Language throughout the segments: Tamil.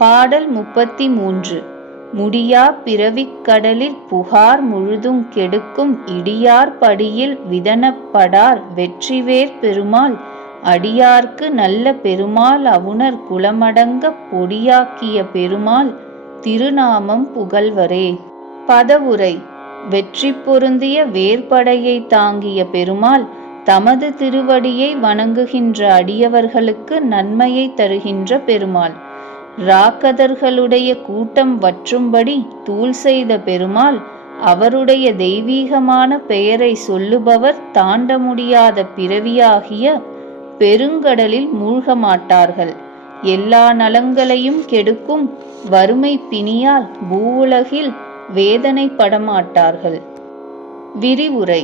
பாடல் 33. முடியா பிறவிக் கடலிற் புகார் முழுதுங் கெடுக்கும் இடியார் படியில் விதனப்படார் வெற்றிவேற் பெருமாள் அடியார்க்கு நல்ல பெருமாள் அவுணர் குலமடங்கப் பொடியாக்கிய பெருமாள் திருநாமம் புகழ்வரே. பதவுரை. வெற்றி பொருந்திய வேற்படையை தாங்கிய பெருமாள் தமது திருவடியை வணங்குகின்ற அடியவர்களுக்கு நன்மையை தருகின்ற பெருமாள். ராக்கதர்களுடைய கூட்டம் வற்றும்படி தூள் செய்த பெருமாள் அவருடைய தெய்வீகமான பெயரை சொல்லுபவர் தாண்ட முடியாத பிறவியாகிய பெருங்கடலில் மூழ்க மாட்டார்கள். எல்லா நலங்களையும் கெடுக்கும் வறுமை பிணியால் பூவுலகில் வேதனைப்படமாட்டார்கள். விரிவுரை.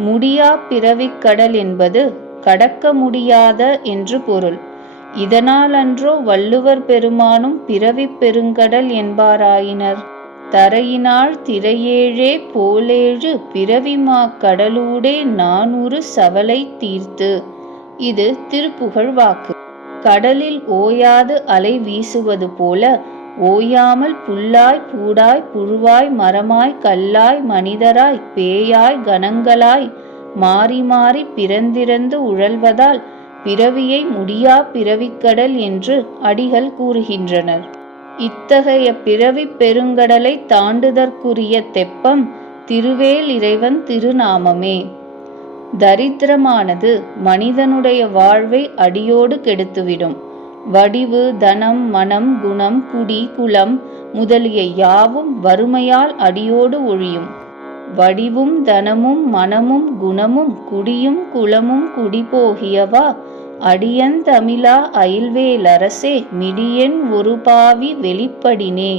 முடியா பிறவிக் கடல் என்பது கடக்க முடியாத என்று பொருள். இதனால் அன்றோ வள்ளுவர் பெருமானும் பிறவிப் பெருங்கடல் என்பாராயினர். தரையினாள் திரையேழே போலேழு பிறவிமாக் கடலூடே நானூறு சவலை தீர்த்து. இது திருப்புகழ் வாக்கு. கடலில் ஓயாது அலை வீசுவது போல ஓயாமல் புல்லாய் பூடாய் புழுவாய் மரமாய் கல்லாய் மனிதராய் பேயாய் கணங்களாய் மாறி மாறி பிறந்திறந்து உழல்வதால் பிறவியை முடியா பிறவிக்கடல் என்று அடிகள் கூறுகின்றனர். இத்தகைய பிறவிப் பெருங்கடலை தாண்டுதற்குரிய தெப்பம் திருவேல் இறைவன் திருநாமமே. தரித்திரமானது மனிதனுடைய வாழ்வை அடியோடு கெடுத்துவிடும். வடிவு, தனம், மனம், குணம், குடி, குலம் முதலிய யாவும் வறுமையால் அடியோடு ஒழியும். வடிவும் தனமும் மனமும் குணமும் குடியும் குலமும் குடிபோகியவா அடியன் தமிழா அயில்வேலரசே மிடியென் ஒரு பாவி வெளிப்படினே.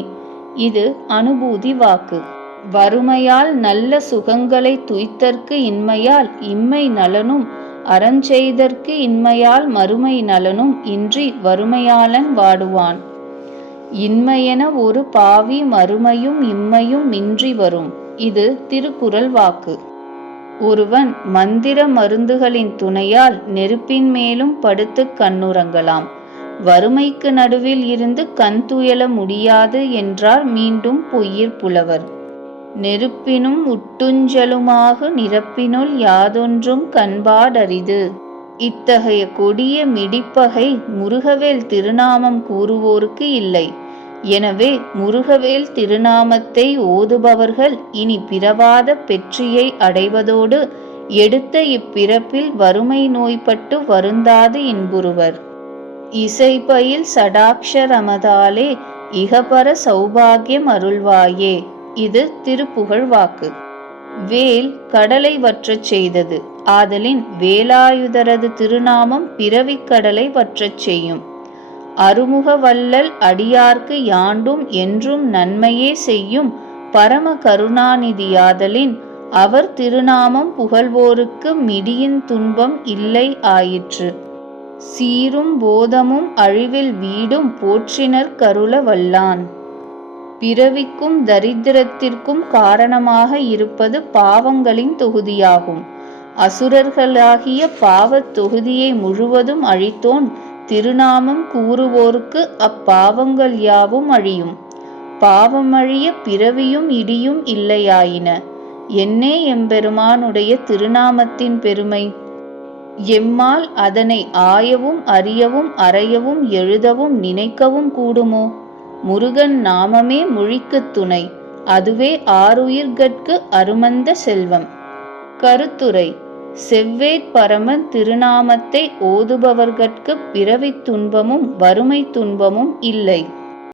இது அனுபூதி வாக்கு. வறுமையால் நல்ல சுகங்களை துய்த்தற்கு இன்மையால் இம்மை நலனும் அறஞ்செய்தற்கு இன்மையால் மறுமை நலனும் இன்றி வறுமையாளன் வாடுவான். இன்மையென ஒரு பாவி மறுமையும் இம்மையும் இன்றி வரும். இது திருக்குறள் வாக்கு. ஒருவன் மந்திர மருந்துகளின் துணையால் நெருப்பின் மேலும் படுத்து கண்ணுறங்கலாம். வறுமைக்கு நடுவில் இருந்து கண் துயல முடியாது என்றார் மீண்டும் பொய்யிற் புலவர். நெருப்பினும் உட்டுஞ்சலுமாகு நிரப்பினுள் யாதொன்றும் கண்பாடரிது. இத்தகைய கொடிய மிடிப்பகை முருகவேல் திருநாமம் கூறுவோருக்கு இல்லை. எனவே முருகவேல் திருநாமத்தை ஓதுபவர்கள் இனி பிறவாத பெற்றியை அடைவதோடு எடுத்த இப்பிறப்பில் வறுமை நோய்பட்டு வருந்தாது இன்புறுவர். இசைபயில் சடாக்ஷரமதாலே இகபர சௌபாகியம் அருள்வாயே. இது திருப்புகழ் வாக்கு. வேல் கடலை வற்றச் செய்தது. ஆதலின் வேலாயுதரது திருநாமம் பிறவிக் கடலை வற்றச் செய்யும். அருமுக வள்ளல் அடியார்க்கு யாண்டும் என்றும் நன்மையே செய்யும் பரம கருணாநிதியாதலின் அவர் திருநாமம் புகழ்வோருக்கு மிடியின் துன்பம் இல்லை ஆயிற்று. சீரும் போதமும் அழிவில் வீடும் போற்றினர் கருள வல்லான். பிறவிக்கும் தரித்திரத்திற்கும் காரணமாக இருப்பது பாவங்களின் தொகுதியாகும். அசுரர்களாகிய பாவத் தொகுதியை முழுவதும் அழித்தோன் திருநாமம் கூறுவோருக்கு அப்பாவங்கள் யாவும் அழியும். பாவமழிய பிறவியும் இடியும் இல்லையாயின. என்னே எம்பெருமானுடைய திருநாமத்தின் பெருமை! எம்மால் அதனை ஆயவும் அறியவும் அறையவும் எழுதவும் நினைக்கவும் கூடுமோ? முருகன் நாமமே மொழிக்குத் துணை. அதுவே ஆருயிர்கட்கு அருமந்த செல்வம். கருத்துரை. செவ்வேற் பரமன் திருநாமத்தை ஓதுபவர்கட்கு பிறவித் துன்பமும் வறுமை துன்பமும் இல்லை.